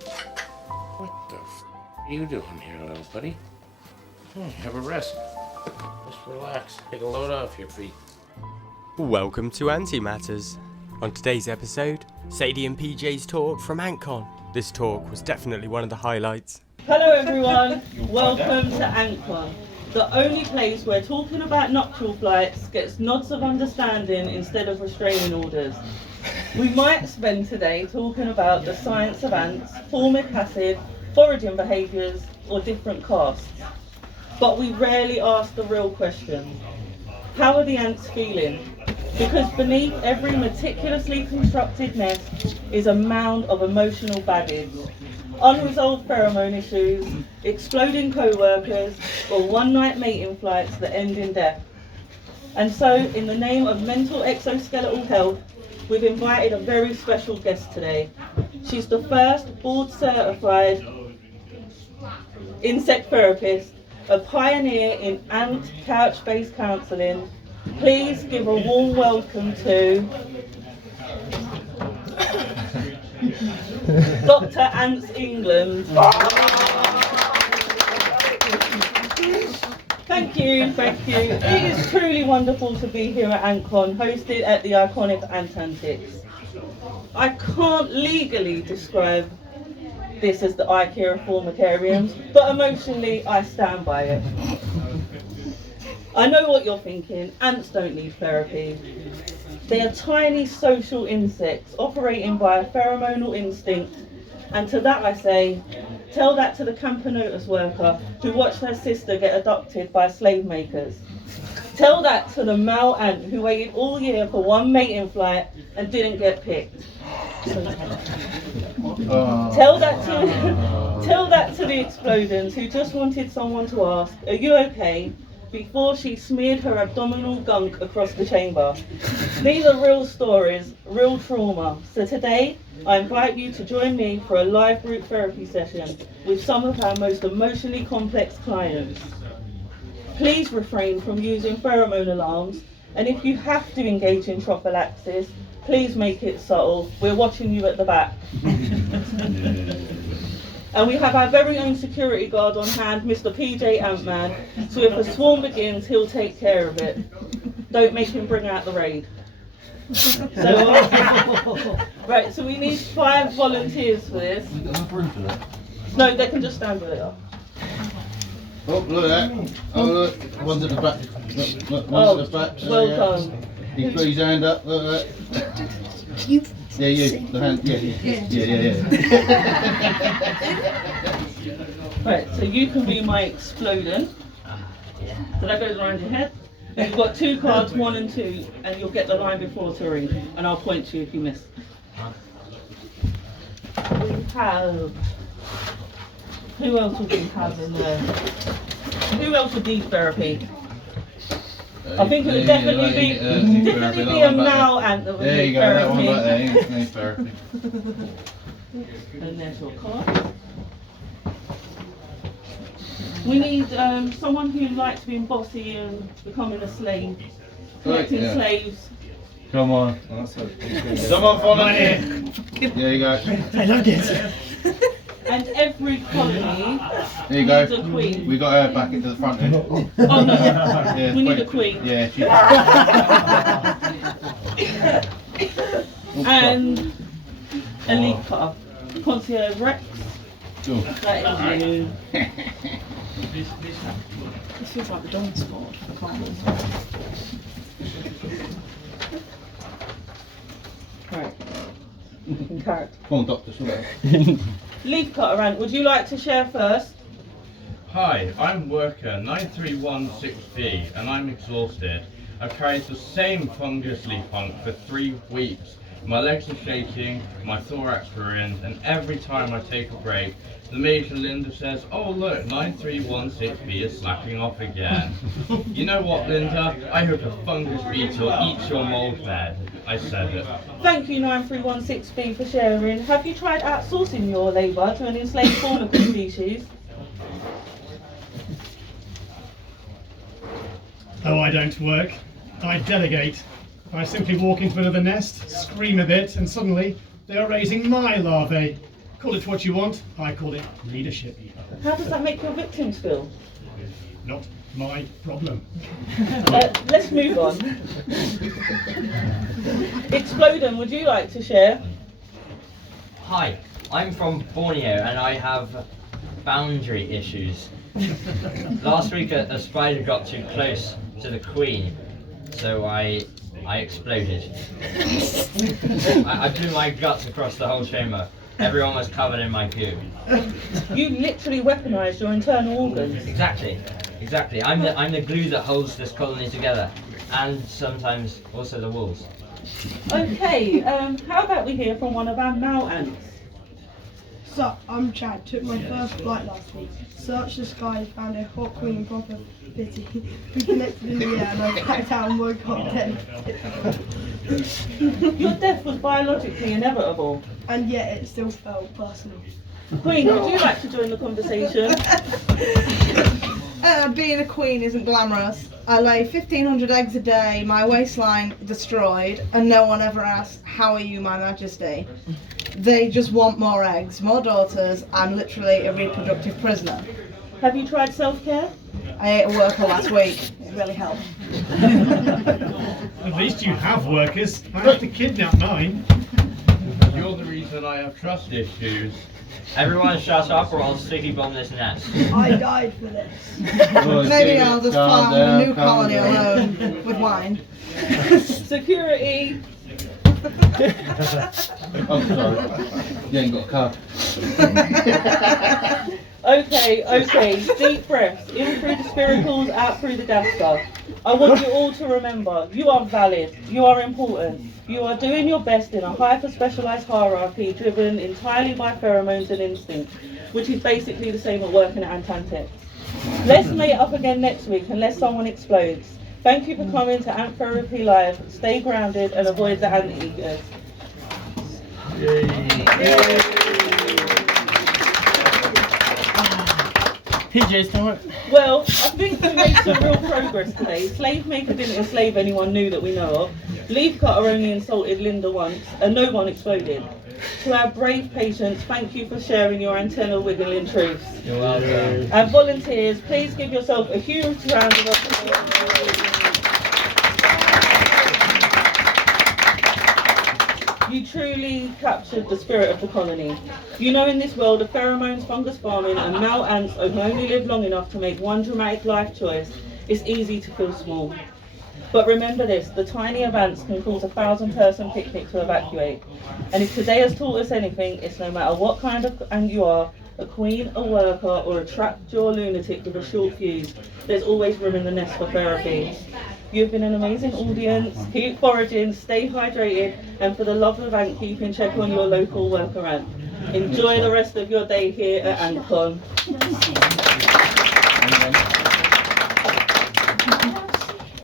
What the are you doing here, little buddy? Have a rest. Just relax. Take a load off your feet. Welcome to Antimatters. On today's episode, Sadie and PJ's talk from AntCon. This talk was definitely one of the highlights. Hello everyone, welcome to AntCon, the only place where talking about nuptial flights gets nods of understanding instead of restraining orders. We might spend today talking about the science of ants, formic acid, foraging behaviours or different castes. But we rarely ask the real question. How are the ants feeling? Because beneath every meticulously constructed nest is a mound of emotional baggage. Unresolved pheromone issues, exploding co-workers, or one-night mating flights that end in death. And so, in the name of mental exoskeletal health, we've invited a very special guest today. She's the first board-certified insect therapist, a pioneer in ant couch-based counselling. Please give a warm welcome to Dr. Ants England. Thank you. It is truly wonderful to be here at AntCon, hosted at the iconic Antantics. I can't legally describe this as the IKEA of formicariums, but emotionally I stand by it. I know what you're thinking, ants don't need therapy. They are tiny social insects operating by a pheromonal instinct, and to that I say, tell that to the Campanotus worker who watched her sister get abducted by slave makers. Tell that to the male ant who waited all year for one mating flight and didn't get picked. Tell that to the exploders who just wanted someone to ask, "Are you okay?" before she smeared her abdominal gunk across the chamber. These are real stories, real trauma. So today, I invite you to join me for a live group therapy session with some of our most emotionally complex clients. Please refrain from using pheromone alarms, and if you have to engage in prophylaxis, please make it subtle. We're watching you at the back. And we have our very own security guard on hand, Mr. PJ Ant-Man, so if a swarm begins, he'll take care of it. Don't make him bring out the raid. Right, so we need 5 volunteers for this. Have you got enough room for that? No, they can just stand where they are. Oh, look at that. Oh, look. One's at the back. Look, one's at the back. Well done. He put his hand up. Look at that. You. Yeah, you. The hand. Yeah. Right, so you can be my explodant. So that goes around your head. And you've got 2 cards, 1 and 2, and you'll get the line before to read. And I'll point to you if you miss. We have... Who else would we have in there? Who else would need therapy? I think it would definitely be a male ant that would need therapy. There you go, that one back there, needs therapy. And there's your card. We need someone who likes being bossy and becoming a slave, collecting slaves. Come on. Someone follow me. There you go. I love it. And every colony There you needs go. a queen. We got her back into the front here. Oh no, Yeah, we need a queen. Yeah. And a leaf cutter. Concierge Rex. Cool. That is you. This feels like the dawn sport. I can't Right. In character. Come on, Doctor. Sort it out. Leaf cutter ant, would you like to share first? Hi, I'm worker 9316B and I'm exhausted. I've carried the same fungus leaf punk for 3 weeks. My legs are shaking, my thorax ruined, and every time I take a break, the Major Linda says, "Oh look, 9316B is slacking off again." You know what, Linda? I hope a fungus beetle eats your mold bed. I said it. Thank you 9316B for sharing. Have you tried outsourcing your labour to an enslaved formical species? Oh, I don't work. I delegate. I simply walk into another nest, scream a bit, and suddenly they are raising my larvae. Call it what you want. I call it leadership. How does that make your victims feel? Not my problem. Let's move on. Exploden, would you like to share? Hi, I'm from Borneo and I have boundary issues. Last week a spider got too close to the Queen, so I exploded. I blew my guts across the whole chamber. Everyone was covered in my goo. You literally weaponized your internal organs. Exactly. I'm the glue that holds this colony together, and sometimes also the walls. Okay, how about we hear from one of our Mal ants? So, I'm Chad, took my first flight last week. Searched the sky, found a hot queen proper pity. We connected in the air and I backed out and woke up dead. Your death was biologically inevitable. And yet it still felt personal. Queen, would you like to join the conversation? Being a queen isn't glamorous. I lay 1,500 eggs a day, my waistline destroyed, and no one ever asks, "How are you, my majesty?" They just want more eggs, more daughters. I'm literally a reproductive prisoner. Have you tried self-care? I ate a worker last week. It really helped. At least you have workers. I have to kidnap mine. You're the reason I have trust issues. Everyone shut up or I'll sticky bomb this nest. I died for this. Maybe I'll just farm a new colony alone with wine. Security. Oh, sorry. You ain't got a car. Okay. Deep breaths. In through the spiracles, out through the gas stuff. I want you all to remember, you are valid, you are important. You are doing your best in a hyper-specialised hierarchy driven entirely by pheromones and instinct, which is basically the same at working at AntCon. Let's meet up again next week unless someone explodes. Thank you for coming to Ant Therapy Live. Stay grounded and avoid the ant-eaters. PJ's time. Well, I think we made some real progress today. Slave Maker didn't enslave anyone new that we know of. Leaf Cutter only insulted Linda once, and no one exploded. To our brave patients, thank you for sharing your antenna wiggling truths. You're welcome. And volunteers, please give yourself a huge round of applause. You truly captured the spirit of the colony. You know, in this world of pheromones, fungus farming, and Mal ants who only live long enough to make one dramatic life choice, it's easy to feel small. But remember this, the tiny of ants can cause a 1,000-person picnic to evacuate. And if today has taught us anything, it's no matter what kind of ant you are, a queen, a worker, or a trap-jaw lunatic with a short fuse, there's always room in the nest for therapy. You've been an amazing audience. Keep foraging, stay hydrated, and for the love of ant keeping, check on your local worker ant. Enjoy the rest of your day here at AntCon.